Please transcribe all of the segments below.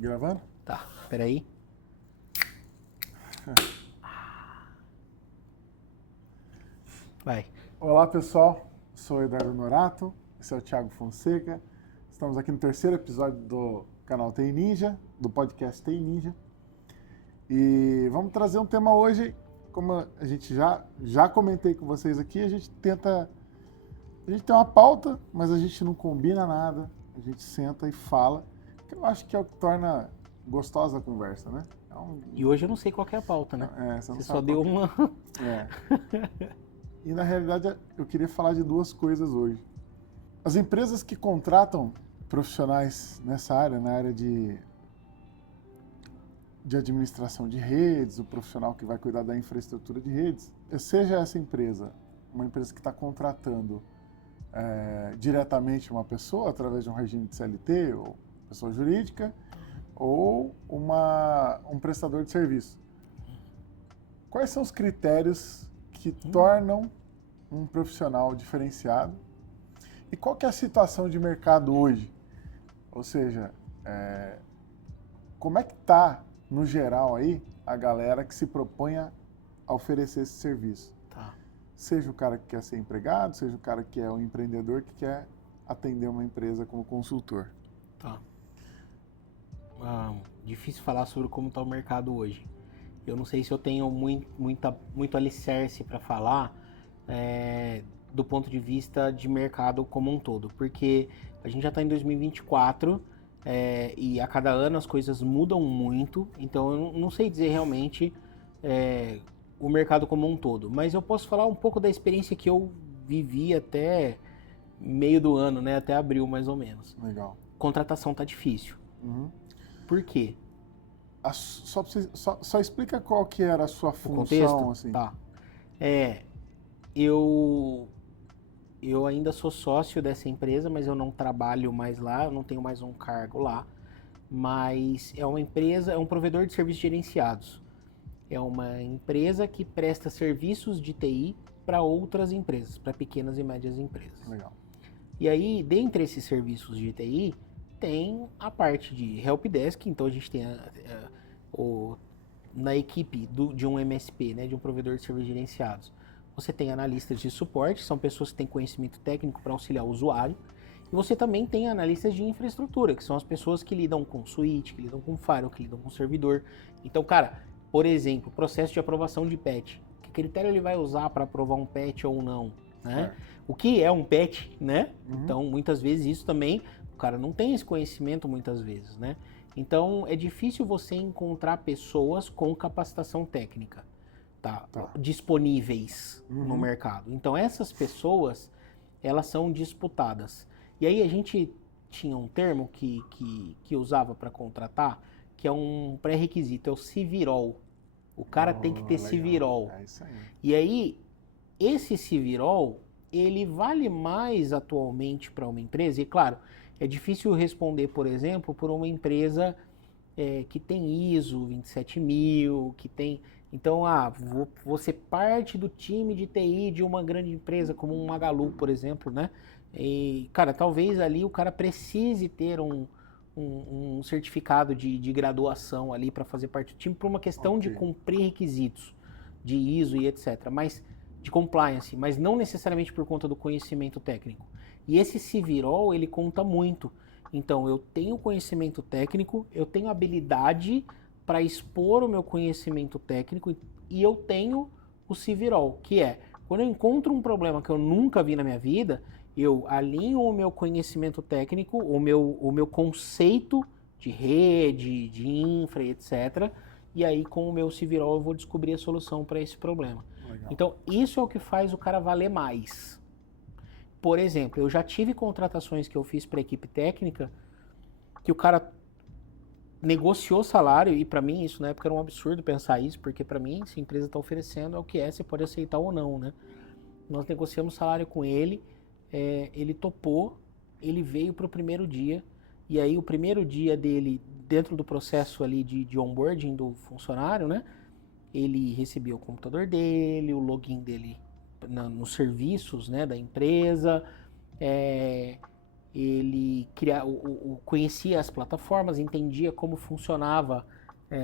Gravando? Tá, peraí. Vai. Olá pessoal, sou o Eduardo Norato, esse é o Thiago Fonseca. Estamos aqui no terceiro episódio do canal TI Ninja, do podcast TI Ninja. E vamos trazer um tema hoje, como a gente já comentei com vocês aqui, a gente tem uma pauta, mas a gente não combina nada, a gente senta e fala, que eu acho que é o que torna gostosa a conversa, né? E hoje eu não sei qual que é a pauta, né? Você não Você sabe só deu qual uma... É. E na realidade eu queria falar de duas coisas hoje. As empresas que contratam profissionais nessa área, na área de administração de redes, o profissional que vai cuidar da infraestrutura de redes, seja essa empresa uma empresa que está contratando diretamente uma pessoa através de um regime de CLT ou pessoa jurídica, ou um prestador de serviço. Quais são os critérios que tornam um profissional diferenciado? E qual que é a situação de mercado hoje? Ou seja, como é que está, no geral, aí, a galera que se propõe a oferecer esse serviço? Tá. Seja o cara que quer ser empregado, seja o cara que é um empreendedor que quer atender uma empresa como consultor. Tá. Difícil falar sobre como está o mercado hoje. Eu não sei se eu tenho muito alicerce para falar do ponto de vista de mercado como um todo, porque a gente já está em 2024 e a cada ano as coisas mudam muito, então eu não sei dizer realmente o mercado como um todo, mas eu posso falar um pouco da experiência que eu vivi até meio do ano, né, até abril mais ou menos. Legal. Contratação Tá difícil. Uhum. Por quê? Só explica qual que era a sua função, contexto? assim. Tá. Eu ainda sou sócio dessa empresa, mas eu não trabalho mais lá, eu não tenho mais um cargo lá. Mas é uma empresa, é um provedor de serviços gerenciados. É uma empresa que presta serviços de TI para outras empresas, para pequenas e médias empresas. Legal. E aí, dentre esses serviços de TI, tem a parte de helpdesk, então a gente tem na equipe de um MSP, né, de um provedor de serviços gerenciados, você tem analistas de suporte, são pessoas que têm conhecimento técnico para auxiliar o usuário, e você também tem analistas de infraestrutura, que são as pessoas que lidam com switch, que lidam com firewall, que lidam com servidor. Então, cara, por exemplo, processo de aprovação de patch. Que critério ele vai usar para aprovar um patch ou não, né? O que é um patch, né? Uhum. Então, muitas vezes isso também, o cara não tem esse conhecimento muitas vezes, né? Então, é difícil você encontrar pessoas com capacitação técnica, tá? Disponíveis no mercado. Então, essas pessoas, elas são disputadas. E aí a gente tinha um termo que usava para contratar, que é um pré-requisito, é o Civirol. O cara tem que ter legal. Civirol. É isso aí. E aí, esse Civirol, ele vale mais atualmente para uma empresa, e claro, é difícil responder, por exemplo, por uma empresa que tem ISO 27000, que tem... Então, vou ser parte do time de TI de uma grande empresa, como um Magalu, por exemplo, né? E, cara, talvez ali o cara precise ter um certificado de graduação ali para fazer parte do time, por uma questão de cumprir requisitos de ISO e etc. Mas de compliance, mas não necessariamente por conta do conhecimento técnico. E esse Civirol, ele conta muito. Então, eu tenho conhecimento técnico, eu tenho habilidade para expor o meu conhecimento técnico e eu tenho o Civirol, que é, quando eu encontro um problema que eu nunca vi na minha vida, eu alinho o meu conhecimento técnico, o meu conceito de rede, de infra, etc. E aí, com o meu Civirol, eu vou descobrir a solução para esse problema. Legal. Então, isso é o que faz o cara valer mais. Por exemplo, eu já tive contratações que eu fiz para equipe técnica que o cara negociou salário, e para mim isso na época era um absurdo pensar isso, porque para mim, se a empresa está oferecendo, é o que é, você pode aceitar ou não, né? Nós negociamos salário com ele, ele topou, ele veio para o primeiro dia, e aí o primeiro dia dele, dentro do processo ali de onboarding do funcionário, né? Ele recebia o computador dele, o login dele nos serviços, né, da empresa, ele conhecia as plataformas, entendia como funcionava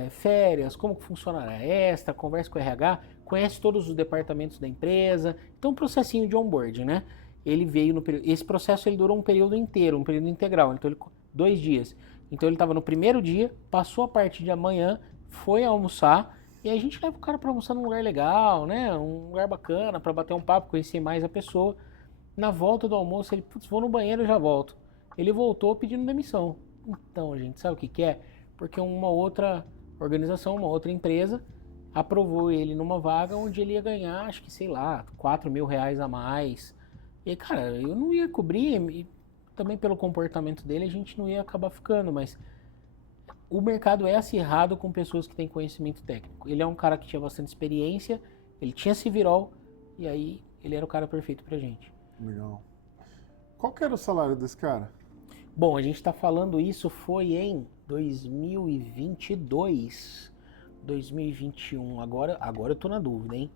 férias, como que funciona a extra, conversa com o RH, conhece todos os departamentos da empresa. Então, um processinho de onboarding, né? Ele veio no período. Esse processo ele durou um período inteiro, um período integral. Então, 2 dias. Então, ele estava no primeiro dia, passou a parte de amanhã, foi almoçar. E aí a gente leva o cara para almoçar num lugar legal, né? Um lugar bacana, para bater um papo, conhecer mais a pessoa. Na volta do almoço, ele, putz, vou no banheiro e já volto. Ele voltou pedindo demissão. Então, gente, sabe o que é? Porque uma outra organização, uma outra empresa, aprovou ele numa vaga onde ele ia ganhar, acho que, sei lá, R$ 4.000 a mais. E, cara, eu não ia cobrir, e também pelo comportamento dele, a gente não ia acabar ficando, mas o mercado é acirrado com pessoas que têm conhecimento técnico. Ele é um cara que tinha bastante experiência, ele tinha Civirol, e aí ele era o cara perfeito pra gente. Legal. Qual que era o salário desse cara? Bom, a gente tá falando isso foi em 2022, 2021, agora eu tô na dúvida, hein?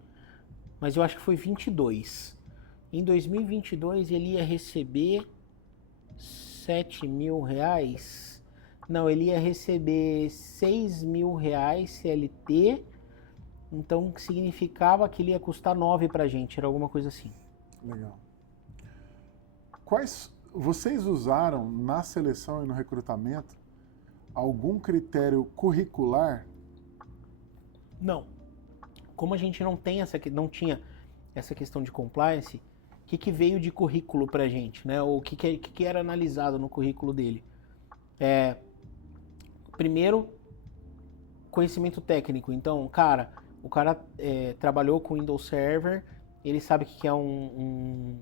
Mas eu acho que foi 22. Em 2022 ele ia receber R$ 7.000. Não, ele ia receber R$ 6.000 CLT, então que significava que ele ia custar 9 pra gente, era alguma coisa assim. Legal. Vocês usaram na seleção e no recrutamento algum critério curricular? Não. Como a gente não tinha essa questão de compliance, o que veio de currículo pra gente, né? O que era analisado no currículo dele? Primeiro, conhecimento técnico. Então, o cara trabalhou com Windows Server, ele sabe o que é um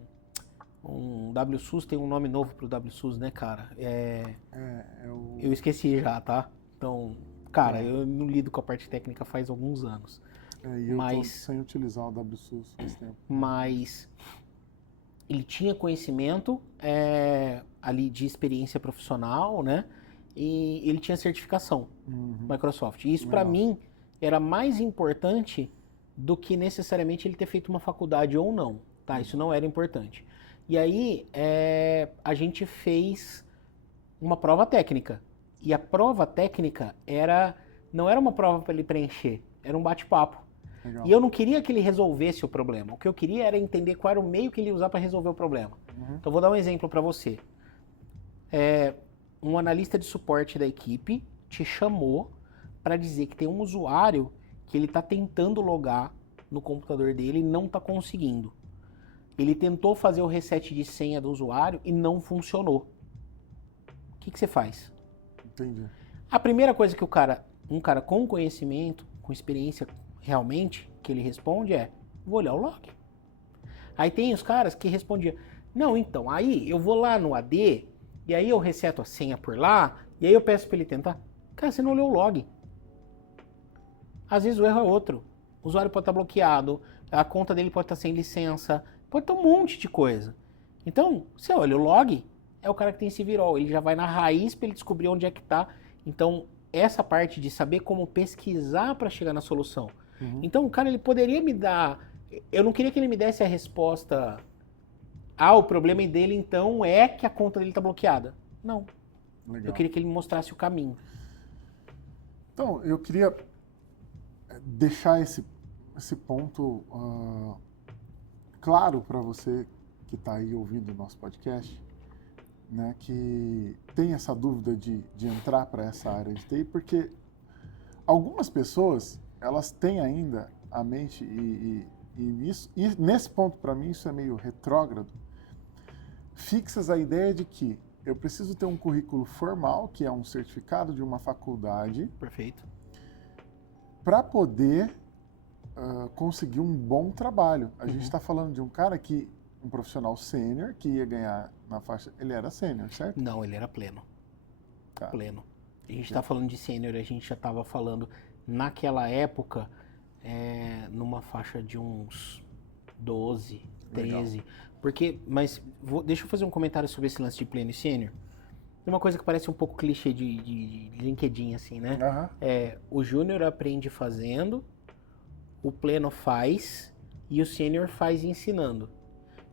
WSUS, tem um nome novo pro WSUS, né, cara? Eu esqueci já, tá? Então, cara, eu não lido com a parte técnica faz alguns anos. E eu tô sem utilizar o WSUS faz tempo. Mas ele tinha conhecimento ali de experiência profissional, né? E ele tinha certificação Microsoft. E isso, para mim, era mais importante do que necessariamente ele ter feito uma faculdade ou não, tá? Isso não era importante. E aí, a gente fez uma prova técnica. E a prova técnica não era uma prova para ele preencher, era um bate-papo. Legal. E eu não queria que ele resolvesse o problema. O que eu queria era entender qual era o meio que ele ia usar para resolver o problema. Então, eu vou dar um exemplo para você. Um analista de suporte da equipe te chamou para dizer que tem um usuário que ele está tentando logar no computador dele e não está conseguindo. Ele tentou fazer o reset de senha do usuário e não funcionou. O que você faz? Entendi. A primeira coisa que um cara com conhecimento, com experiência realmente, que ele responde vou olhar o log. Aí tem os caras que respondiam, não, então, aí eu vou lá no AD, e aí eu reseto a senha por lá, e aí eu peço para ele tentar. Cara, você não olhou o log. Às vezes o erro é outro. O usuário pode estar bloqueado, a conta dele pode estar sem licença, pode ter um monte de coisa. Então, você olha o log, é o cara que tem esse virol, ele já vai na raiz para ele descobrir onde é que está. Então, essa parte de saber como pesquisar para chegar na solução. Então, o cara ele poderia me dar... Eu não queria que ele me desse a resposta... o problema dele, então, é que a conta dele está bloqueada. Não. Legal. Eu queria que ele me mostrasse o caminho. Então, eu queria deixar esse ponto claro para você que está aí ouvindo o nosso podcast, né, que tem essa dúvida de entrar para essa área de TI, porque algumas pessoas, elas têm ainda a mente, e nesse ponto, para mim, isso é meio retrógrado, fixas a ideia de que eu preciso ter um currículo formal, que é um certificado de uma faculdade. Perfeito. Para poder conseguir um bom trabalho. A gente está falando de um cara um profissional sênior, que ia ganhar na faixa... Ele era sênior, certo? Não, ele era pleno. Tá. Pleno. A gente está falando de sênior, a gente já estava falando, naquela época, numa faixa de uns 12, 13. Legal. Mas deixa eu fazer um comentário sobre esse lance de pleno e sênior. Tem uma coisa que parece um pouco clichê de LinkedIn, assim, né? O júnior aprende fazendo, o pleno faz e o sênior faz ensinando.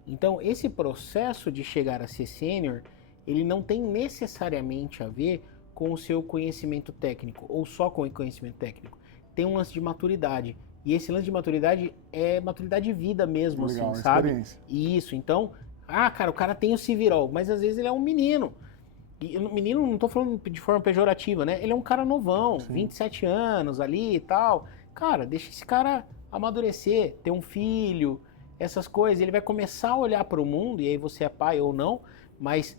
Então, esse processo de chegar a ser sênior, ele não tem necessariamente a ver com o seu conhecimento técnico, ou só com o conhecimento técnico. Tem um lance de maturidade. E esse lance de maturidade é maturidade de vida mesmo, Legal, assim, sabe? experiência. Isso, então, cara, o cara tem o civirol, mas às vezes ele é um menino. E menino, não tô falando de forma pejorativa, né? Ele é um cara novão, Sim. 27 anos ali e tal. Cara, deixa esse cara amadurecer, ter um filho, essas coisas. Ele vai começar a olhar para o mundo, e aí você é pai ou não, mas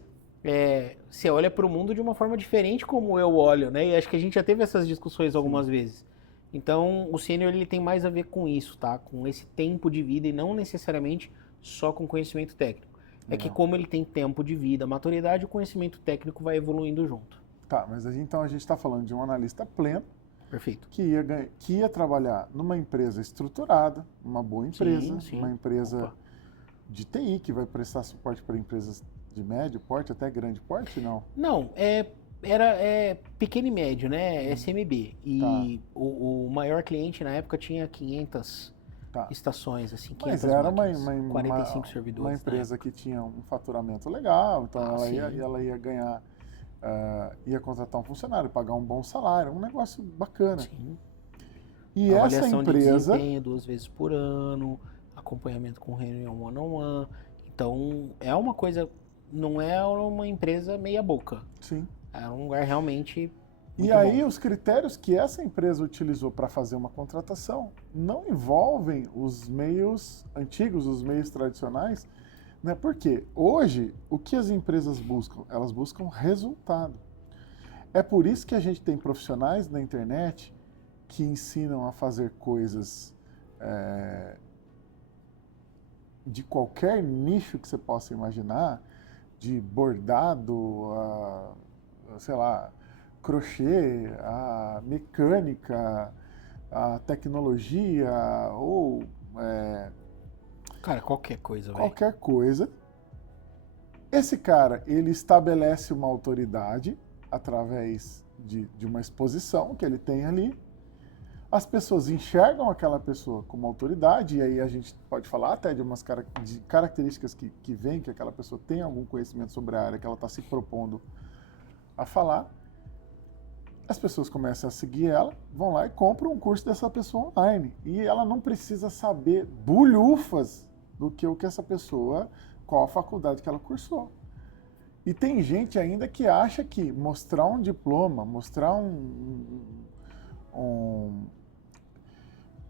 você olha para o mundo de uma forma diferente como eu olho, né? E acho que a gente já teve essas discussões algumas vezes. Então, o sênior ele tem mais a ver com isso, tá? Com esse tempo de vida e não necessariamente só com conhecimento técnico. É que como ele tem tempo de vida, maturidade, o conhecimento técnico vai evoluindo junto. Tá, mas então a gente está falando de um analista pleno. Perfeito. Que ia trabalhar numa empresa estruturada, uma boa empresa, Sim. uma empresa de TI que vai prestar suporte para empresas de médio porte até grande porte, não? Não, era pequeno e médio, né? SMB. E o maior cliente na época tinha 500 estações, assim, 500 Mas era máquinas, 45 servidores. Uma empresa que tinha um faturamento legal, então ela ia ganhar, ia contratar um funcionário, pagar um bom salário, um negócio bacana. Sim. E essa empresa... de desempenho 2 vezes por ano, acompanhamento com reunião one-on-one. Então, é uma coisa, não é uma empresa meia boca. Sim. É um lugar realmente... E aí os critérios que essa empresa utilizou para fazer uma contratação não envolvem os meios antigos, os meios tradicionais, né? Porque hoje o que as empresas buscam? Elas buscam resultado. É por isso que a gente tem profissionais na internet que ensinam a fazer coisas de qualquer nicho que você possa imaginar, de bordado, sei lá, crochê, a mecânica, a tecnologia ou... Cara, qualquer coisa, velho. Qualquer coisa. Esse cara, ele estabelece uma autoridade através de uma exposição que ele tem ali. As pessoas enxergam aquela pessoa como autoridade, e aí a gente pode falar até de umas características que vêm, que aquela pessoa tem algum conhecimento sobre a área que ela está se propondo a falar. As pessoas começam a seguir ela, vão lá e compram um curso dessa pessoa online. E ela não precisa saber bulhufas do que essa pessoa, qual a faculdade que ela cursou. E tem gente ainda que acha que mostrar um diploma, mostrar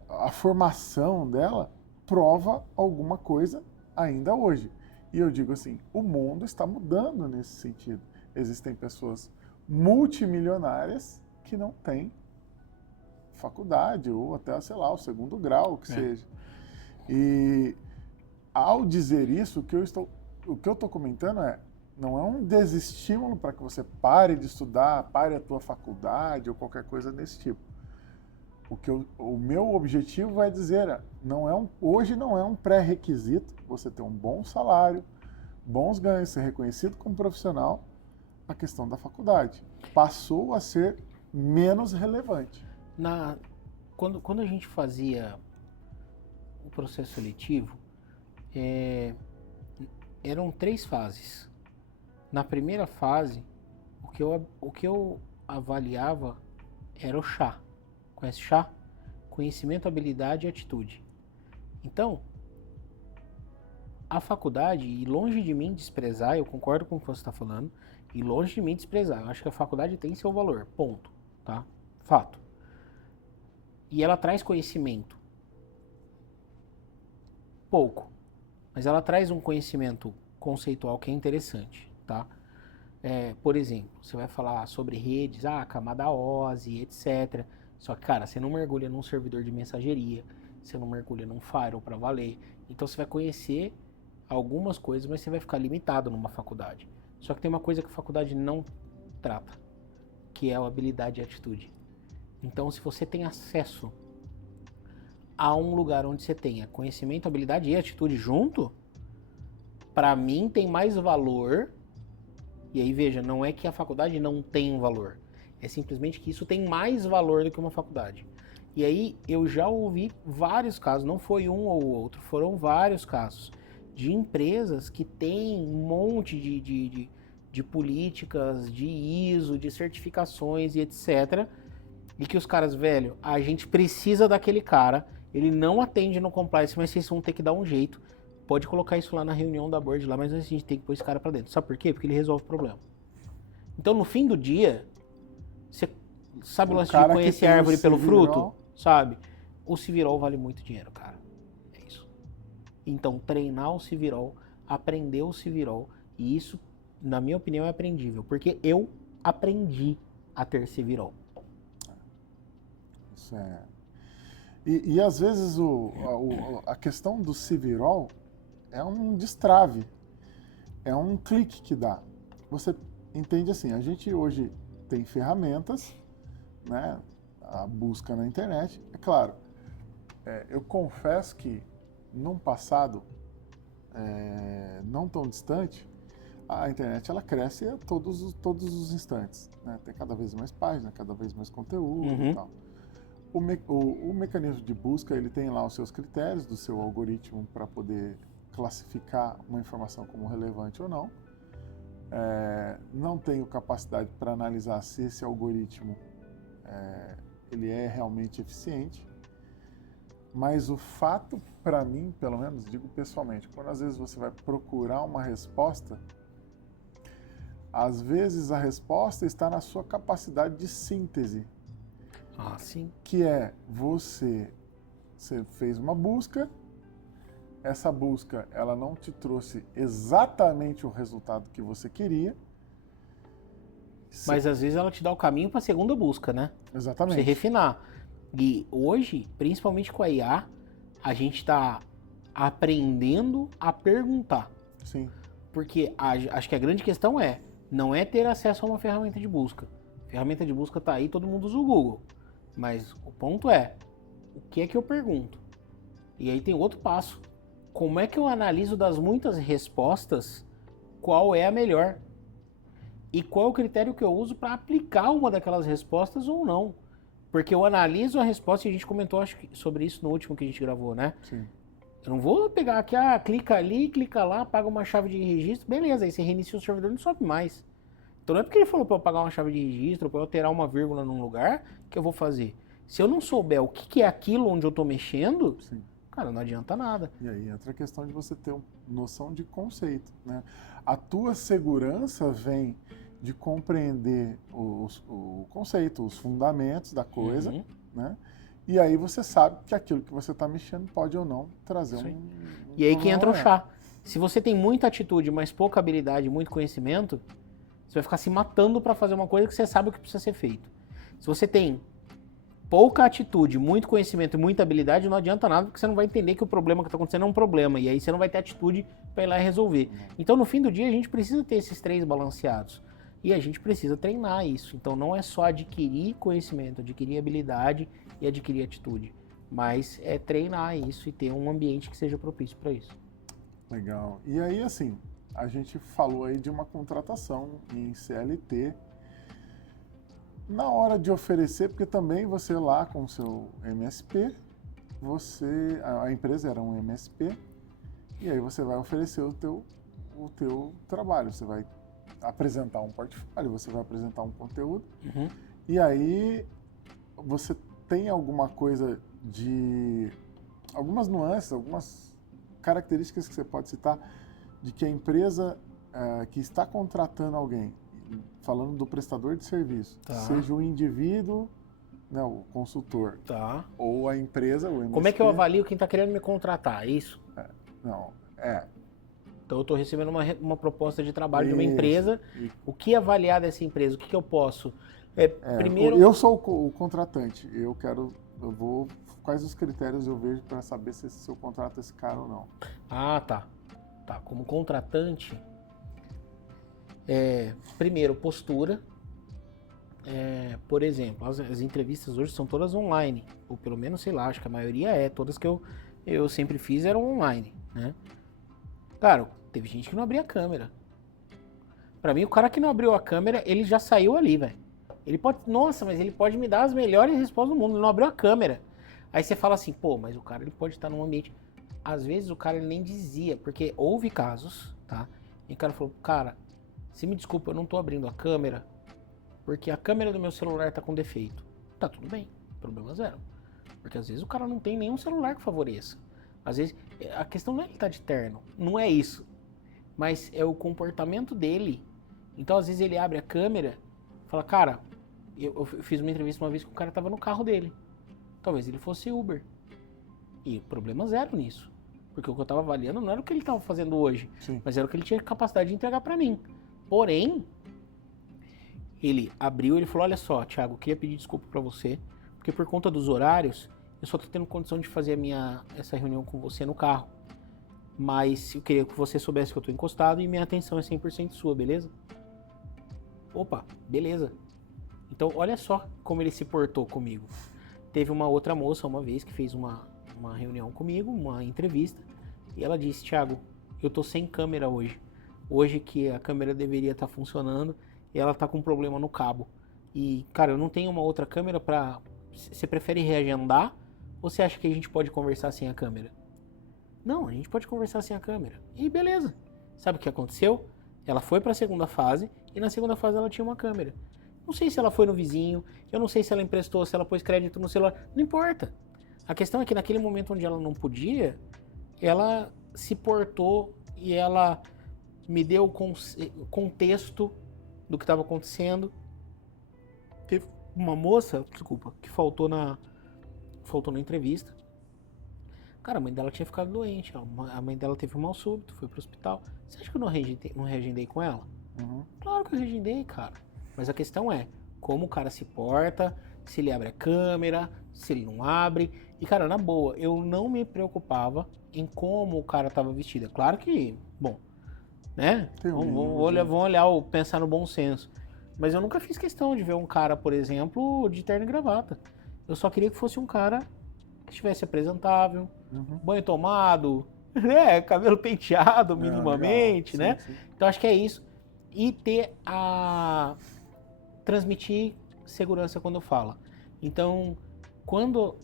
a formação dela, prova alguma coisa ainda hoje. E eu digo assim, o mundo está mudando nesse sentido. Existem pessoas multimilionárias que não têm faculdade ou até, sei lá, o segundo grau, que seja. E ao dizer isso, o que eu estou comentando não é um desestímulo para que você pare de estudar, pare a tua faculdade ou qualquer coisa desse tipo. O meu objetivo é dizer, hoje não é um pré-requisito você ter um bom salário, bons ganhos, ser reconhecido como profissional, a questão da faculdade. Passou a ser menos relevante. Quando a gente fazia o processo seletivo, eram 3 fases. Na primeira fase, o que eu avaliava era o CHA. Conhece CHA? Conhecimento, habilidade e atitude. Então, a faculdade, e longe de mim desprezar, eu concordo com o que você está falando, e longe de mim desprezar, eu acho que a faculdade tem seu valor, ponto, tá? Fato. E ela traz conhecimento. Pouco. Mas ela traz um conhecimento conceitual que é interessante, tá? Por exemplo, você vai falar sobre redes, camada OSI, etc. Só que, cara, você não mergulha num servidor de mensageria, você não mergulha num firewall para valer. Então você vai conhecer algumas coisas, mas você vai ficar limitado numa faculdade. Só que tem uma coisa que a faculdade não trata, que é a habilidade e a atitude. Então, se você tem acesso a um lugar onde você tenha conhecimento, habilidade e atitude junto, para mim tem mais valor. E aí, veja, não é que a faculdade não tem valor. É simplesmente que isso tem mais valor do que uma faculdade. E aí, eu já ouvi vários casos, não foi um ou outro, foram vários casos de empresas que têm um monte de políticas, de ISO, de certificações e etc. E que os caras, velho, a gente precisa daquele cara, ele não atende no compliance, mas vocês vão ter que dar um jeito. Pode colocar isso lá na reunião da board lá, mas a gente tem que pôr esse cara pra dentro. Sabe por quê? Porque ele resolve o problema. Então, no fim do dia, você sabe o lance de conhecer a árvore pelo fruto? Sabe? O Civirol vale muito dinheiro, cara. É isso. Então, treinar o Civirol, aprender o Civirol, e isso, na minha opinião, é aprendível. Porque eu aprendi a ter Civirol. Isso é... E às vezes a questão do Civirol é um destrave, é um clique que dá. Você entende assim, a gente hoje tem ferramentas, né, a busca na internet, é claro. Eu confesso que num passado não tão distante, a internet ela cresce a todos os instantes, né? Tem cada vez mais páginas, cada vez mais conteúdo e tal. O mecanismo de busca, ele tem lá os seus critérios do seu algoritmo para poder classificar uma informação como relevante ou não. Não tenho capacidade para analisar se esse algoritmo ele é realmente eficiente, mas o fato, para mim, pelo menos, digo pessoalmente, quando às vezes você vai procurar uma resposta, às vezes a resposta está na sua capacidade de síntese. Ah, sim. Que é você fez uma busca, essa busca ela não te trouxe exatamente o resultado que você queria. Mas às vezes ela te dá o caminho para a segunda busca, né? Exatamente. Pra você refinar. E hoje, principalmente com a IA, a gente está aprendendo a perguntar. Sim. Porque acho que a grande questão não é ter acesso a uma ferramenta de busca. A ferramenta de busca está aí, todo mundo usa o Google. Mas o ponto é, o que é que eu pergunto? E aí tem outro passo. Como é que eu analiso das muitas respostas qual é a melhor? E qual é o critério que eu uso para aplicar uma daquelas respostas ou não? Porque eu analiso a resposta, e a gente comentou acho que sobre isso no último que a gente gravou, né? Sim. Eu não vou pegar aqui, clica ali, clica lá, paga uma chave de registro, beleza, aí você reinicia o servidor e não sobe mais. Então não é porque ele falou para eu pagar uma chave de registro, para eu alterar uma vírgula num lugar, que eu vou fazer. Se eu não souber o que é aquilo onde eu estou mexendo, Sim. cara, não adianta nada. E aí entra a questão de você ter noção de conceito, né? A tua segurança vem de compreender o conceito, os fundamentos da coisa, né? E aí você sabe que aquilo que você está mexendo pode ou não trazer um E aí que entra o problema. chá. Se você tem muita atitude, mas pouca habilidade, muito conhecimento, você vai ficar se matando para fazer uma coisa que você sabe o que precisa ser feito. Se você tem pouca atitude, muito conhecimento e muita habilidade, não adianta nada, porque você não vai entender que o problema que está acontecendo é um problema, e aí você não vai ter atitude para ir lá e resolver. Então, no fim do dia, a gente precisa ter esses três balanceados. E a gente precisa treinar isso. Então, não é só adquirir conhecimento, adquirir habilidade e adquirir atitude, mas é treinar isso e ter um ambiente que seja propício para isso. Legal. E aí, assim, a gente falou aí de uma contratação em CLT. Na hora de oferecer, porque também você lá com o seu MSP, a empresa era um MSP, e aí você vai oferecer o teu trabalho. Você vai apresentar um portfólio, você vai apresentar um conteúdo, e aí você tem alguma coisa algumas nuances, algumas características que você pode citar de que a empresa que está contratando alguém, falando do prestador de serviço, seja o indivíduo, né, o consultor, ou a empresa, o MSP. Como é que eu avalio quem está querendo me contratar? É isso? Então eu estou recebendo uma proposta de trabalho de uma empresa. O que avaliar dessa empresa? O que eu posso... Primeiro... Eu sou o contratante. Quais os critérios eu vejo para saber se eu contrato esse cara ou não? Ah, tá. Como contratante, primeiro, postura. Por exemplo, as entrevistas hoje são todas online. Ou pelo menos, sei lá, acho que a maioria todas que eu sempre fiz eram online, né? Claro, teve gente que não abria a câmera. Pra mim, o cara que não abriu a câmera, ele já saiu ali, velho. Nossa, mas ele pode me dar as melhores respostas do mundo, ele não abriu a câmera. Aí você fala assim, pô, mas o cara ele pode estar num ambiente... Às vezes o cara ele nem dizia, porque houve casos, tá? E o cara falou, cara, você me desculpa, eu não tô abrindo a câmera porque a câmera do meu celular tá com defeito. Tá tudo bem, problema zero. Porque às vezes o cara não tem nenhum celular que favoreça. Às vezes, a questão não é ele estar de terno, não é isso. Mas é o comportamento dele. Então às vezes ele abre a câmera e fala, cara, eu fiz uma entrevista uma vez que o cara tava no carro dele. Talvez ele fosse Uber. E problema zero nisso. Porque o que eu tava avaliando não era o que ele tava fazendo hoje, Sim. mas era o que ele tinha capacidade de entregar pra mim. Porém, ele abriu e ele falou, olha só, Thiago, eu queria pedir desculpa pra você, porque por conta dos horários, eu só tô tendo condição de fazer essa reunião com você no carro. Mas eu queria que você soubesse que eu tô encostado e minha atenção é 100% sua, beleza? Opa, beleza. Então, olha só como ele se portou comigo. Teve uma outra moça uma vez que fez uma reunião comigo, uma entrevista, e ela disse, Thiago, eu tô sem câmera hoje. Hoje que a câmera deveria estar funcionando, e ela tá com um problema no cabo. E, cara, eu não tenho uma outra câmera pra... Você prefere reagendar? Ou você acha que a gente pode conversar sem a câmera? Não, a gente pode conversar sem a câmera. E beleza. Sabe o que aconteceu? Ela foi pra segunda fase, e na segunda fase ela tinha uma câmera. Não sei se ela foi no vizinho, eu não sei se ela emprestou, se ela pôs crédito no celular, não importa. A questão é que naquele momento onde ela não podia, ela se portou e ela me deu o contexto do que estava acontecendo. Teve uma moça, desculpa, que faltou na entrevista. Cara, a mãe dela tinha ficado doente, a mãe dela teve um mal súbito, foi pro hospital. Você acha que eu não reagendei com ela? Uhum. Claro que eu reagendei, cara. Mas a questão é, como o cara se porta, se ele abre a câmera, se ele não abre. E, cara, na boa, eu não me preocupava em como o cara tava vestido. É claro que, bom, né? Vamos olhar, pensar no bom senso. Mas eu nunca fiz questão de ver um cara, por exemplo, de terno e gravata. Eu só queria que fosse um cara que estivesse apresentável, banho tomado, né? Cabelo penteado minimamente, né? Sim. Então acho que é isso. E transmitir segurança quando fala. Então, quando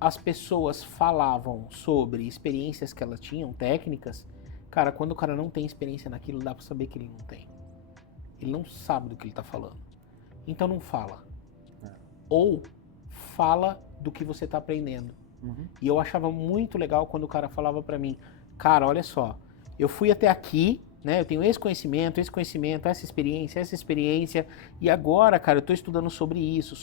as pessoas falavam sobre experiências que elas tinham, técnicas, cara, quando o cara não tem experiência naquilo, dá pra saber que ele não tem. Ele não sabe do que ele tá falando. Então não fala. Ou fala do que você tá aprendendo. E eu achava muito legal quando o cara falava pra mim, cara, olha só, eu fui até aqui, né? Eu tenho esse conhecimento, essa experiência, e agora, cara, eu tô estudando sobre isso.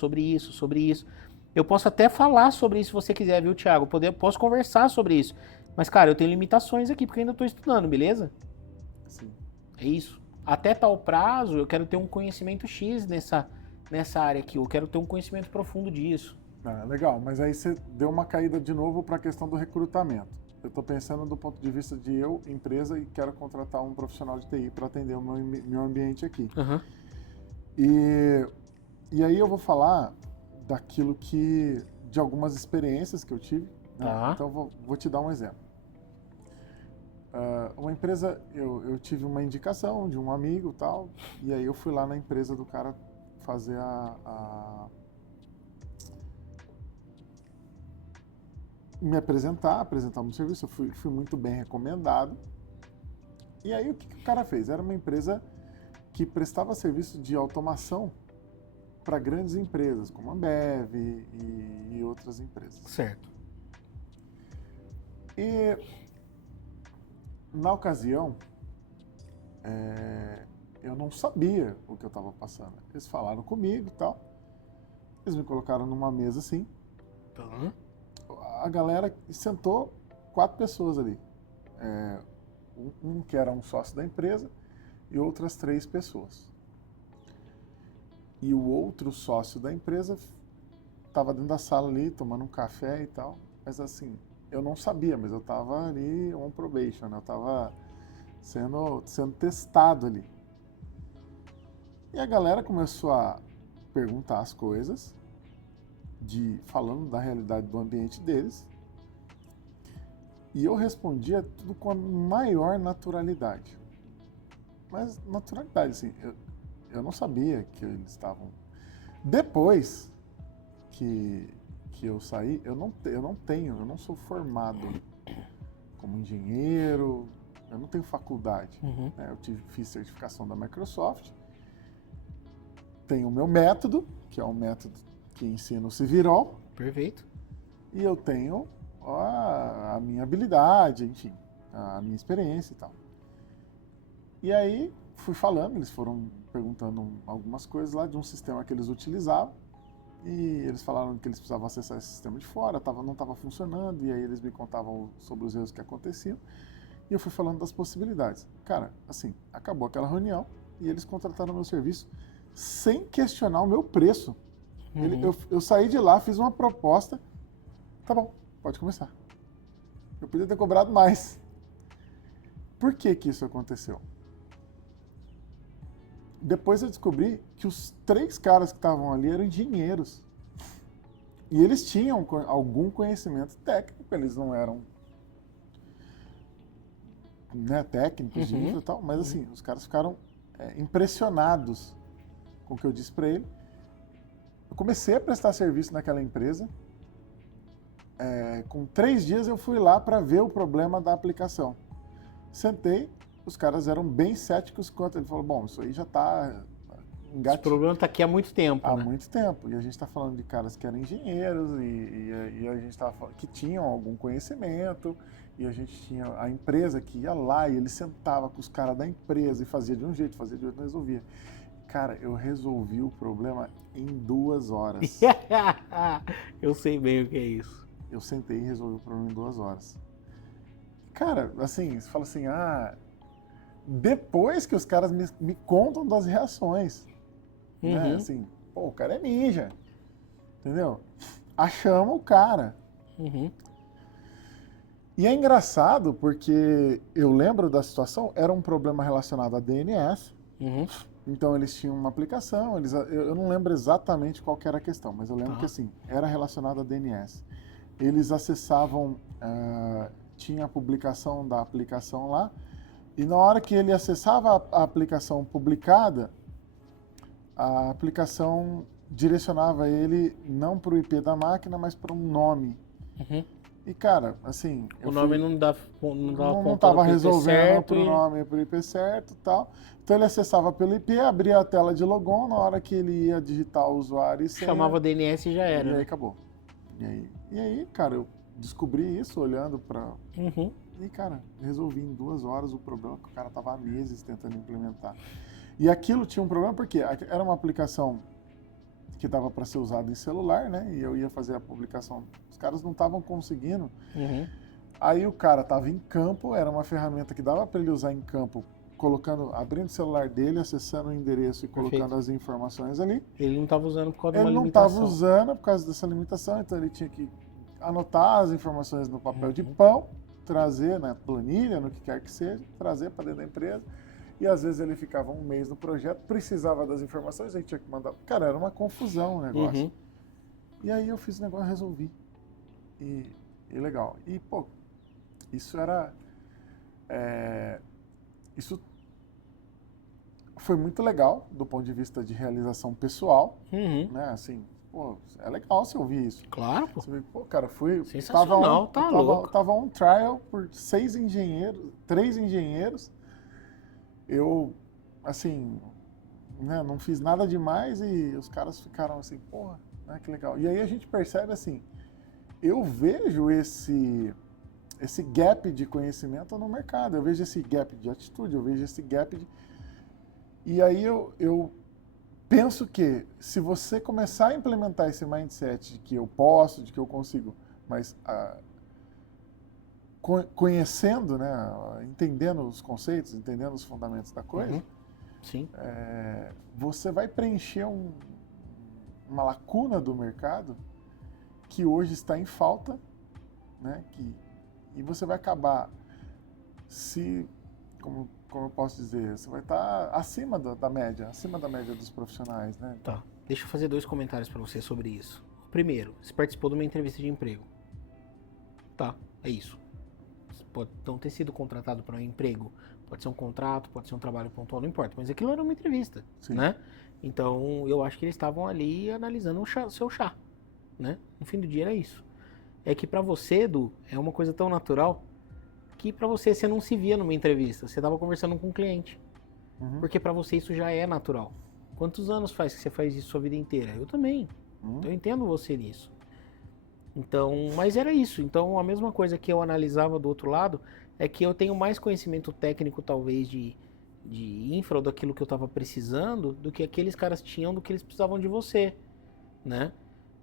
Eu posso até falar sobre isso se você quiser, viu, Thiago? Posso conversar sobre isso. Mas, cara, eu tenho limitações aqui, porque eu ainda tô estudando, beleza? Sim. É isso. Até tal prazo, eu quero ter um conhecimento X nessa área aqui. Eu quero ter um conhecimento profundo disso. Legal, mas aí você deu uma caída de novo para a questão do recrutamento. Eu estou pensando do ponto de vista de eu, empresa, e quero contratar um profissional de TI para atender o meu ambiente aqui. Uhum. E aí eu vou falar de algumas experiências que eu tive. Né? Tá. Então vou te dar um exemplo. Uma empresa, eu tive uma indicação de um amigo e tal, e aí eu fui lá na empresa do cara fazer me apresentar o meu serviço. Eu fui muito bem recomendado. E aí o que o cara fez? Era uma empresa que prestava serviço de automação para grandes empresas, como a Ambev e outras empresas. Certo. E na ocasião, eu não sabia o que eu estava passando. Eles falaram comigo e tal. Eles me colocaram numa mesa assim. Tá. A galera sentou 4 pessoas ali. Um que era um sócio da empresa e outras 3 pessoas. E o outro sócio da empresa estava dentro da sala ali, tomando um café e tal. Mas assim, eu não sabia, mas eu estava ali on probation, né? Eu estava sendo testado ali. E a galera começou a perguntar as coisas, falando da realidade do ambiente deles. E eu respondia tudo com a maior naturalidade. Mas naturalidade, assim, eu não sabia que eles estavam... Depois que eu saí, eu não sou formado como engenheiro, eu não tenho faculdade. Uhum. Né? Fiz certificação da Microsoft, tenho o meu método, que é um método que ensina o Civirol, Perfeito. e eu tenho a minha habilidade, enfim, a minha experiência e tal. E aí fui falando, eles foram perguntando algumas coisas lá de um sistema que eles utilizavam, e eles falaram que eles precisavam acessar esse sistema de fora, não estava funcionando, e aí eles me contavam sobre os erros que aconteciam, e eu fui falando das possibilidades. Cara, assim, acabou aquela reunião, e eles contrataram meu serviço sem questionar o meu preço. Uhum. Eu saí de lá, fiz uma proposta, tá bom, pode começar. Eu podia ter cobrado mais. Por que que isso aconteceu? Depois eu descobri que os 3 caras que estavam ali eram engenheiros. E eles tinham algum conhecimento técnico, eles não eram, né, técnicos de nível e tal, mas assim, os caras ficaram impressionados com o que eu disse para ele. Eu comecei a prestar serviço naquela empresa. Com 3 dias eu fui lá para ver o problema da aplicação. Sentei, os caras eram bem céticos quanto. Ele falou, bom, isso aí já está Esse problema está aqui há muito tempo, há né? muito tempo. E a gente está falando de caras que eram engenheiros e a gente estava falando que tinham algum conhecimento, e a gente tinha a empresa que ia lá e ele sentava com os caras da empresa e fazia de um jeito, fazia de outro, não resolvia. Cara, eu resolvi o problema em 2 horas. Eu sei bem o que é isso. Eu sentei e resolvi o problema em 2 horas. Cara, assim, você fala assim, depois que os caras me contam das reações, né? Uhum. Assim, pô, o cara é ninja, entendeu? Achamos o cara. Uhum. E é engraçado porque eu lembro da situação, era um problema relacionado a DNS, Uhum. então eles tinham uma aplicação, eu não lembro exatamente qual que era a questão, mas eu lembro que assim, era relacionado a DNS. Eles acessavam, tinha a publicação da aplicação lá, e na hora que ele acessava a aplicação publicada, a aplicação direcionava ele não para o IP da máquina, mas para um nome. Uhum. E cara, assim... O nome não dava não estava resolvendo para o nome e para o IP certo e tal. Então ele acessava pelo IP, abria a tela de logon, na hora que ele ia digitar o usuário e senha... Chamava DNS e já era, E aí né? acabou. E aí, cara, eu descobri isso olhando para... Uhum. E, cara, resolvi em 2 horas o problema que o cara estava há meses tentando implementar. E aquilo tinha um problema porque era uma aplicação que dava para ser usada em celular, né? E eu ia fazer a publicação. Os caras não estavam conseguindo. Uhum. Aí o cara estava em campo, era uma ferramenta que dava para ele usar em campo, abrindo o celular dele, acessando o endereço e colocando as informações ali. Ele não estava usando por causa de uma Ele não limitação. estava usando por causa dessa limitação, então ele tinha que anotar as informações no papel de pão, trazer na planilha, no que quer que seja, trazer para dentro da empresa. E às vezes ele ficava um mês no projeto, precisava das informações, aí tinha que mandar. Cara, era uma confusão o negócio. Uhum. E aí eu fiz o negócio, resolvi. E legal. E, pô, isso era... isso foi muito legal do ponto de vista de realização pessoal, Uhum. né? Assim, pô, é legal você ouvir isso. Claro, pô. Você vê, pô, cara, Sensacional, louco. Tava on trial por 3 engenheiros. Eu, assim, né, não fiz nada demais e os caras ficaram assim, porra, né, que legal. E aí a gente percebe assim, eu vejo esse gap de conhecimento no mercado, eu vejo esse gap de atitude, eu vejo esse gap de... E aí eu penso que se você começar a implementar esse mindset de que eu posso, de que eu consigo, mas conhecendo, né, entendendo os conceitos, entendendo os fundamentos da coisa, Sim. Você vai preencher uma lacuna do mercado que hoje está em falta, né, e você vai acabar como eu posso dizer, você vai estar acima da média dos profissionais, né? Tá. Deixa eu fazer 2 comentários para você sobre isso. O primeiro, você participou de uma entrevista de emprego. Tá, é isso. Você pode não ter sido contratado para um emprego, pode ser um contrato, pode ser um trabalho pontual, não importa, mas aquilo era uma entrevista, Sim. né? Então, eu acho que eles estavam ali analisando o seu chá, né? No fim do dia era isso. É que para você, Edu, é uma coisa tão natural que pra você não se via numa entrevista, você tava conversando com um cliente. Porque pra você isso já é natural. Quantos anos faz que você faz isso a sua vida inteira? Eu também. Então eu entendo você nisso. Então, mas era isso. Então a mesma coisa que eu analisava do outro lado é que eu tenho mais conhecimento técnico talvez de infra ou daquilo que eu estava precisando do que aqueles caras tinham do que eles precisavam de você, né?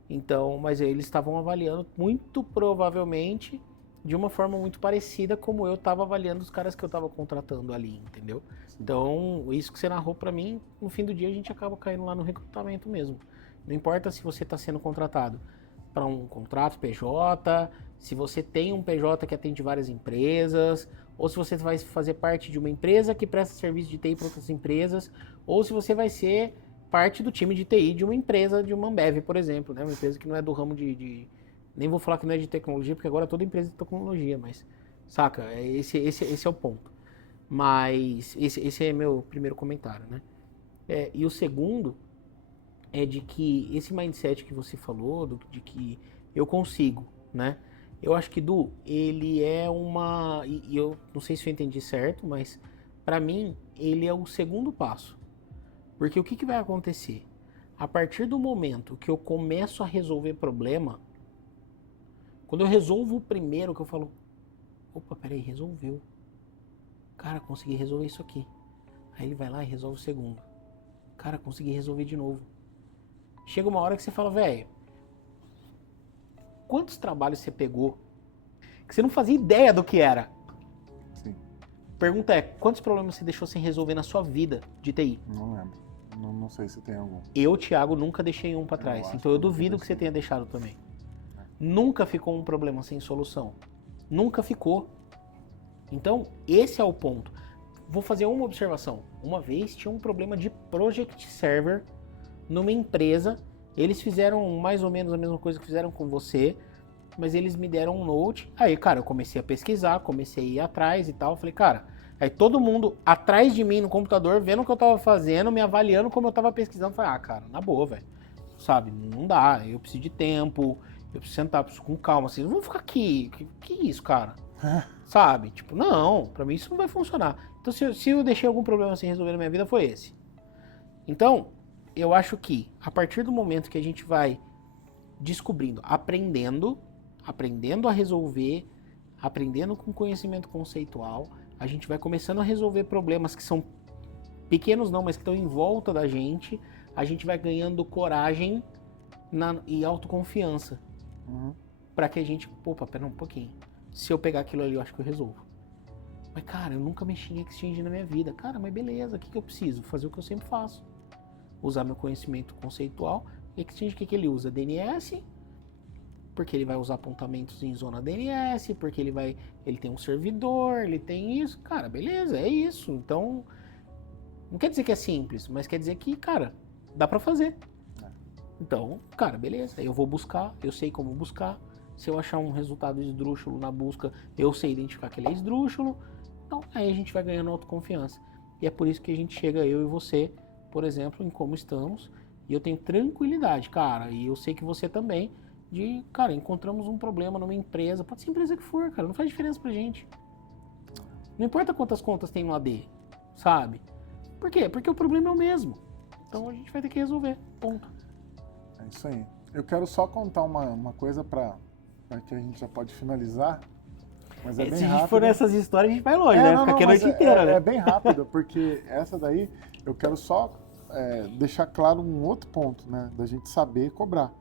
Então, mas eles estavam avaliando muito provavelmente de uma forma muito parecida como eu estava avaliando os caras que eu estava contratando ali, entendeu? Então, isso que você narrou para mim, no fim do dia a gente acaba caindo lá no recrutamento mesmo. Não importa se você está sendo contratado para um contrato PJ, se você tem um PJ que atende várias empresas, ou se você vai fazer parte de uma empresa que presta serviço de TI para outras empresas, ou se você vai ser parte do time de TI de uma empresa, de uma Ambev, por exemplo, né? Uma empresa que não é do ramo nem vou falar que não é de tecnologia, porque agora toda empresa é de tecnologia, mas saca? Esse é o ponto. Mas esse é meu primeiro comentário, né? E o segundo é de que esse mindset que você falou, de que eu consigo, né? Eu acho que, ele é uma... E eu não sei se eu entendi certo, mas para mim, ele é o segundo passo. Porque o que vai acontecer? A partir do momento que eu começo a resolver problema, quando eu resolvo o primeiro, que eu falo, opa, peraí, resolveu. Cara, consegui resolver isso aqui. Aí ele vai lá e resolve o segundo. Cara, consegui resolver de novo. Chega uma hora que você fala, velho, quantos trabalhos você pegou que você não fazia ideia do que era? Sim. Pergunta é, quantos problemas você deixou sem resolver na sua vida de TI? Não lembro. Não sei se tem algum. Eu, Thiago, nunca deixei um pra trás. Então eu duvido que você tenha deixado também. Nunca ficou um problema sem solução. Nunca ficou. Então, esse é o ponto. Vou fazer uma observação. Uma vez tinha um problema de Project Server numa empresa. Eles fizeram mais ou menos a mesma coisa que fizeram com você, mas eles me deram um note. Aí, cara, eu comecei a pesquisar, comecei a ir atrás e tal. Falei, cara, aí todo mundo atrás de mim no computador, vendo o que eu tava fazendo, me avaliando como eu tava pesquisando. Falei, cara, na boa, velho. Sabe, não dá, eu preciso de tempo, eu preciso sentar, preciso com calma, assim, não vou ficar aqui, que isso, cara? Sabe, tipo, não, pra mim isso não vai funcionar. Então, se eu deixei algum problema sem resolver na minha vida, foi esse. Então, eu acho que, a partir do momento que a gente vai descobrindo, aprendendo a resolver, aprendendo com conhecimento conceitual, a gente vai começando a resolver problemas que são pequenos não, mas que estão em volta da gente, a gente vai ganhando coragem e autoconfiança. Pra que a gente, opa, pera um pouquinho. Se eu pegar aquilo ali, eu acho que eu resolvo. Mas, cara, eu nunca mexi em Exchange na minha vida. Cara, mas beleza, o que eu preciso? Fazer o que eu sempre faço. Usar meu conhecimento conceitual. Exchange, o que ele usa? DNS, porque ele vai usar apontamentos em zona DNS, porque ele tem um servidor, ele tem isso. Cara, beleza, é isso. Então, não quer dizer que é simples, mas quer dizer que, cara, dá pra fazer. Então, cara, beleza, eu vou buscar, eu sei como buscar. Se eu achar um resultado esdrúxulo na busca, eu sei identificar que ele é esdrúxulo. Então, aí a gente vai ganhando autoconfiança. E é por isso que a gente chega, eu e você, por exemplo, em como estamos. E eu tenho tranquilidade, cara, e eu sei que você também, cara, encontramos um problema numa empresa, pode ser empresa que for, cara, não faz diferença pra gente. Não importa quantas contas tem no AD, sabe? Por quê? Porque o problema é o mesmo. Então a gente vai ter que resolver, ponto. É isso aí. Eu quero só contar uma coisa para que a gente já pode finalizar, mas é bem rápido. Se a gente for nessas histórias, a gente vai longe, né? Fica aqui a noite inteira, né? É bem rápido, porque essa daí eu quero só deixar claro um outro ponto, né? Da gente saber cobrar.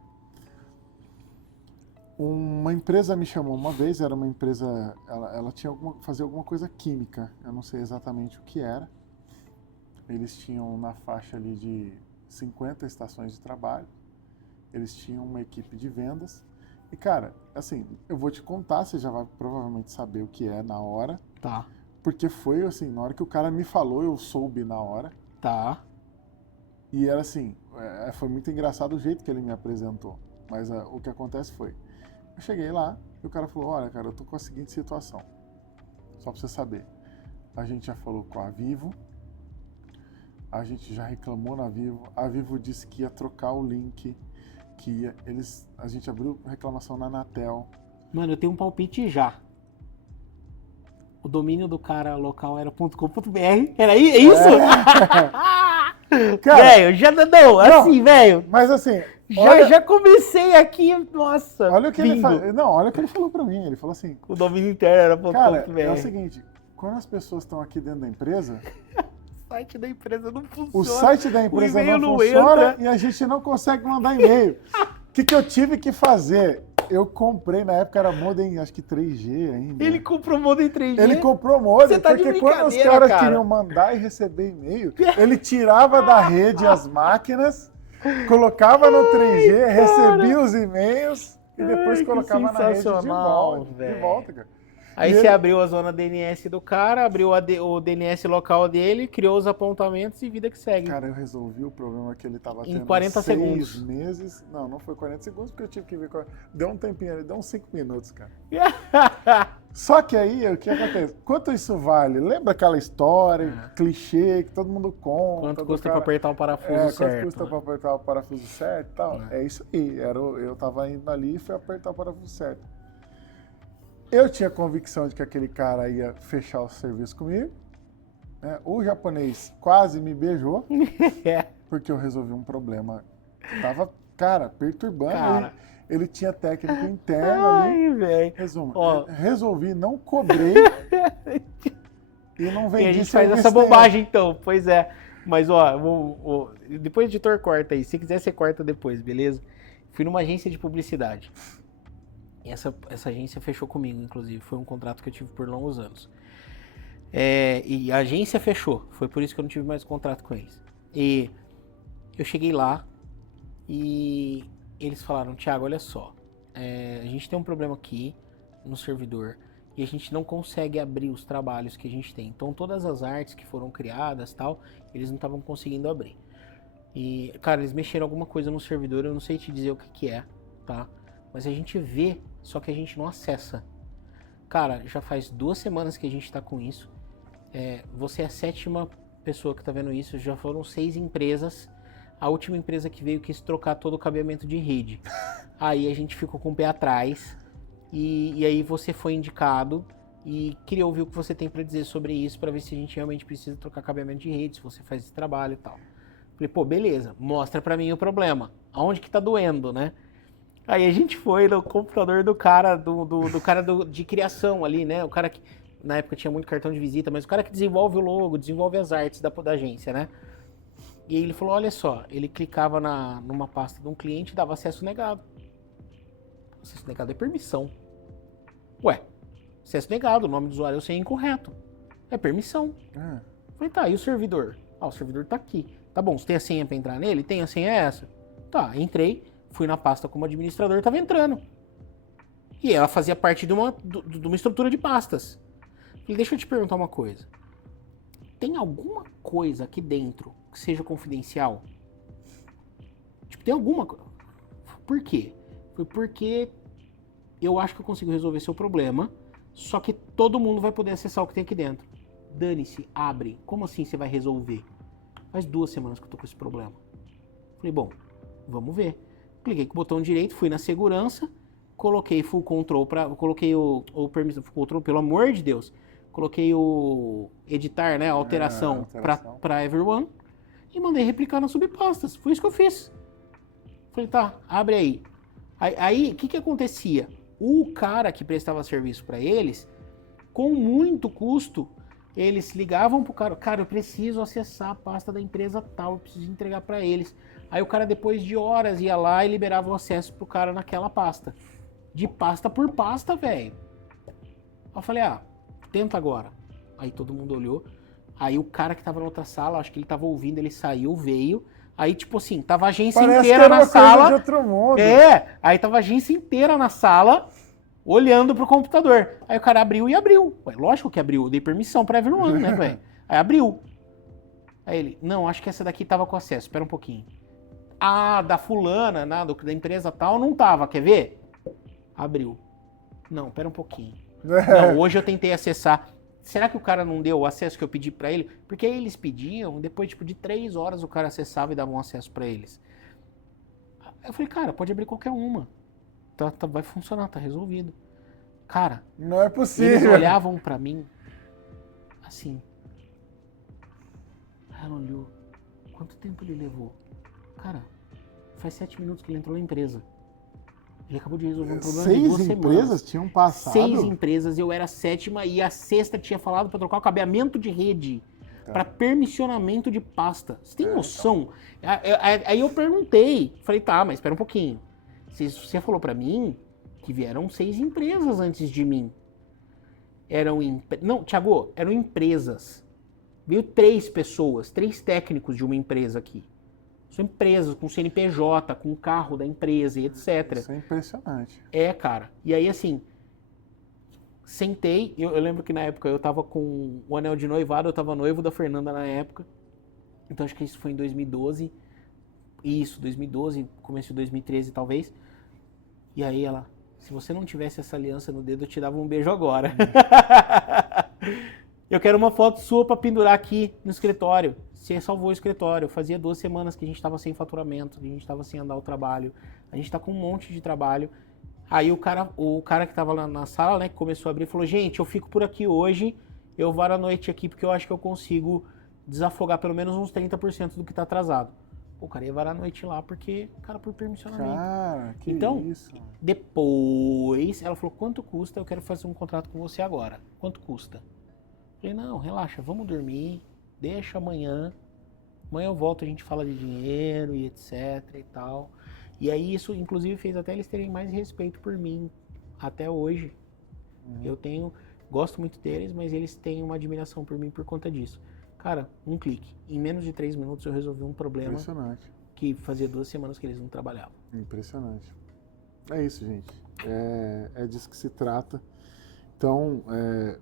Uma empresa me chamou uma vez, era uma empresa, ela tinha fazer alguma coisa química, eu não sei exatamente o que era. Eles tinham na faixa ali de 50 estações de trabalho, eles tinham uma equipe de vendas. E, cara, assim, eu vou te contar, você já vai provavelmente saber o que é na hora. Tá. Porque foi, assim, na hora que o cara me falou, eu soube na hora. Tá. E era assim, foi muito engraçado o jeito que ele me apresentou. Mas o que acontece foi, eu cheguei lá e o cara falou, olha, cara, eu tô com a seguinte situação. Só pra você saber. A gente já falou com a Vivo, a gente já reclamou na Vivo, a Vivo disse que ia trocar o link, a gente abriu reclamação na Anatel. Mano, eu tenho um palpite já. O domínio do cara local era .com.br. Era isso? Cara, velho, já não, assim, velho. Mas assim, Já comecei aqui, nossa. olha o que ele bingo. falou. Não, olha o que ele falou pra mim. Ele falou assim, O domínio interno era cara, .com.br. é o seguinte, quando as pessoas estão aqui dentro da empresa, O site da empresa não funciona. o site da empresa e-mail não não funciona entra. e a gente não consegue mandar e-mail. O que eu tive que fazer? Eu comprei, na época era modem, acho que 3G ainda. Ele comprou modem 3G. Ele comprou modem, Você tá de porque quando os brincadeira, caras cara. queriam mandar e receber e-mail, ele tirava da rede as máquinas, colocava no 3G, recebia os e-mails e depois Ai, que colocava na rede de sensacional, volta, velho. cara. Aí E você ele- abriu a zona DNS do cara, abriu o DNS local dele, criou os apontamentos e vida que segue. Cara, eu resolvi o problema que ele tava Em tendo 40 há 6 segundos. meses. Não foi 40 segundos, porque eu tive que ver. Deu um tempinho ali, deu uns 5 minutos, cara. Só que aí, o que acontece? Quanto isso vale? Lembra aquela história, clichê, que todo mundo conta? Quanto do custa cara- pra apertar o parafuso quanto certo? custa pra apertar o parafuso certo e tal? É. É isso aí. Eu tava indo ali e fui apertar o parafuso certo. Eu tinha convicção de que aquele cara ia fechar o serviço comigo. Né? O japonês quase me beijou, É. porque eu resolvi um problema que tava, cara, perturbando. Cara. Ele tinha técnico interno ali. Ai, velho. Resumo, Ó. resolvi, não cobrei e não E vendi a gente faz serviço essa nenhum. bobagem então, pois é. Mas ó, depois o editor corta aí. Se quiser, você corta depois, beleza? Fui numa agência de publicidade. E essa agência fechou comigo, inclusive. Foi um contrato que eu tive por longos anos. E a agência fechou. Foi por isso que eu não tive mais contrato com eles. E eu cheguei lá e eles falaram, Thiago, olha só. A gente tem um problema aqui no servidor e a gente não consegue abrir os trabalhos que a gente tem. Então todas as artes que foram criadas tal, eles não estavam conseguindo abrir. E, cara, eles mexeram alguma coisa no servidor, eu não sei te dizer o que é, tá? Mas a gente vê, só que a gente não acessa. Cara, já faz 2 semanas que a gente tá com isso. Você é a 7ª pessoa que tá vendo isso, já foram 6 empresas. A última empresa que veio quis trocar todo o cabeamento de rede. Aí a gente ficou com o pé atrás. E aí você foi indicado e queria ouvir o que você tem para dizer sobre isso, para ver se a gente realmente precisa trocar cabeamento de rede, se você faz esse trabalho e tal. Falei, pô, beleza, mostra para mim o problema. Aonde que tá doendo, né? Aí a gente foi no computador do cara, do cara de criação ali, né? O cara que, na época tinha muito cartão de visita, mas o cara que desenvolve o logo, desenvolve as artes da agência, né? E aí ele falou, olha só, ele clicava numa pasta de um cliente e dava acesso negado. Acesso negado é permissão. Ué, acesso negado, o nome do usuário eu sei incorreto. É permissão. Falei, tá, e o servidor? O servidor tá aqui. Tá bom, você tem a senha pra entrar nele? Tem, a senha é essa. Tá, entrei, fui na pasta como administrador, tava entrando. E ela fazia parte de uma estrutura de pastas. Falei, deixa eu te perguntar uma coisa. Tem alguma coisa aqui dentro que seja confidencial? Tipo, tem alguma coisa. Por quê? Foi porque eu acho que eu consigo resolver seu problema, só que todo mundo vai poder acessar o que tem aqui dentro. Dane-se, abre. Como assim você vai resolver? Faz 2 semanas que eu tô com esse problema. Falei, bom, vamos ver. Cliquei com o botão direito, fui na segurança, coloquei full control coloquei o permissão full control, pelo amor de Deus. Coloquei o editar, né, a alteração, para everyone e mandei replicar nas subpastas. Foi isso que eu fiz. Falei, tá, abre aí. Aí, o que acontecia? O cara que prestava serviço para eles, com muito custo, eles ligavam pro cara, eu preciso acessar a pasta da empresa tal, eu preciso entregar para eles. Aí o cara, depois de horas, ia lá e liberava o acesso pro cara naquela pasta. De pasta por pasta, velho. Eu falei, tenta agora. Aí todo mundo olhou. Aí o cara que tava na outra sala, acho que ele tava ouvindo, ele saiu, veio. Aí, tipo assim, tava a agência inteira na sala. De outro mundo. Aí tava a agência inteira na sala, olhando pro computador. Aí o cara abriu e abriu. Ué, lógico que abriu, eu dei permissão pra everyone, né, velho? Aí abriu. Aí ele, não, acho que essa daqui tava com acesso, espera um pouquinho. Da fulana, da empresa tal, não tava, quer ver? Abriu. Não, espera um pouquinho. Não, hoje eu tentei acessar. Será que o cara não deu o acesso que eu pedi pra ele? Porque aí eles pediam, depois tipo, de 3 horas o cara acessava e dava um acesso pra eles. Eu falei, cara, pode abrir qualquer uma. Vai funcionar, tá resolvido. Cara, não é possível. eles olhavam pra mim assim. Aí ela olhou. Quanto tempo ele levou? Cara, faz 7 minutos que ele entrou na empresa. Ele acabou de resolver um problema de 2 6 semanas. empresas tinham passado? 6 empresas, eu era a 7ª e a 6ª tinha falado para trocar o cabeamento de rede para permissionamento de pasta. Você tem noção? Aí eu perguntei, falei, tá, mas espera um pouquinho. Você falou para mim que vieram 6 empresas antes de mim. Não, Thiago, eram empresas. Veio 3 pessoas, 3 técnicos de uma empresa aqui. São empresas com CNPJ, com o carro da empresa e etc. Isso é impressionante. Cara. E aí, assim, sentei. Eu lembro que na época eu tava com o anel de noivado, eu tava noivo da Fernanda na época. Então acho que isso foi em 2012. Isso, 2012, começo de 2013 talvez. E aí ela, se você não tivesse essa aliança no dedo, eu te dava um beijo agora. Eu quero uma foto sua pra pendurar aqui no escritório. Você salvou o escritório. Fazia 2 semanas que a gente tava sem faturamento, que a gente tava sem andar o trabalho. A gente tá com um monte de trabalho. Aí o cara que tava lá na sala, né, que começou a abrir, falou, gente, eu fico por aqui hoje, eu varo a noite aqui porque eu acho que eu consigo desafogar pelo menos uns 30% do que tá atrasado. O cara ia varar a noite lá porque, cara, por permissionamento. Cara, que então, isso. Depois, ela falou, quanto custa? Eu quero fazer um contrato com você agora. Quanto custa? Falei, não, relaxa, vamos dormir, deixa amanhã eu volto, a gente fala de dinheiro e etc e tal. E aí isso, inclusive, fez até eles terem mais respeito por mim, até hoje. Eu gosto muito deles, mas eles têm uma admiração por mim por conta disso. Cara, um clique. Em menos de 3 minutos eu resolvi um problema que fazia 2 semanas que eles não trabalhavam. Impressionante. É isso, gente. É disso que se trata. Então,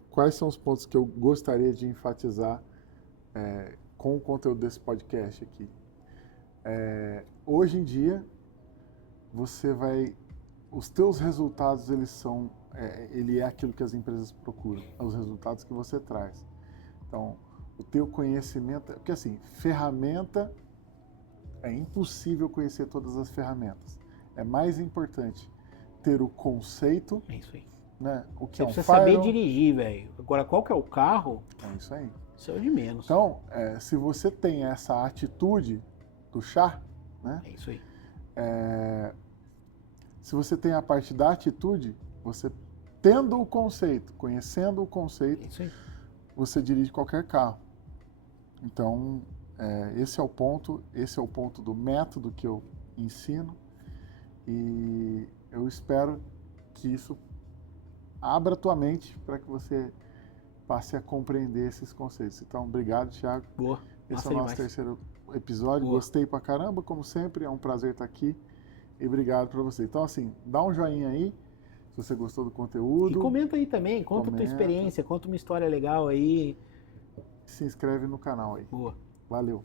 quais são os pontos que eu gostaria de enfatizar com o conteúdo desse podcast aqui? Hoje em dia, os teus resultados, ele é aquilo que as empresas procuram, os resultados que você traz. Então, o teu conhecimento, porque assim, ferramenta, é impossível conhecer todas as ferramentas. É mais importante ter o conceito. É isso aí. Né? O que você é um precisa firewall. saber dirigir, velho. Agora, qual que é o carro? É isso aí. Isso é o de menos. Então, se você tem essa atitude do chá, né? É isso aí. Se você tem a parte da atitude, você tendo o conceito, conhecendo o conceito, É isso aí. você dirige qualquer carro. Então, esse é o ponto do método que eu ensino e eu espero que isso abra a tua mente para que você passe a compreender esses conceitos. Então, obrigado, Thiago. Boa. Esse é o nosso terceiro episódio. Boa. Gostei pra caramba, como sempre. É um prazer estar aqui. E obrigado para você. Então, assim, dá um joinha aí se você gostou do conteúdo. E comenta aí também. Conta a tua experiência. Conta uma história legal aí. Se inscreve no canal aí. Boa. Valeu.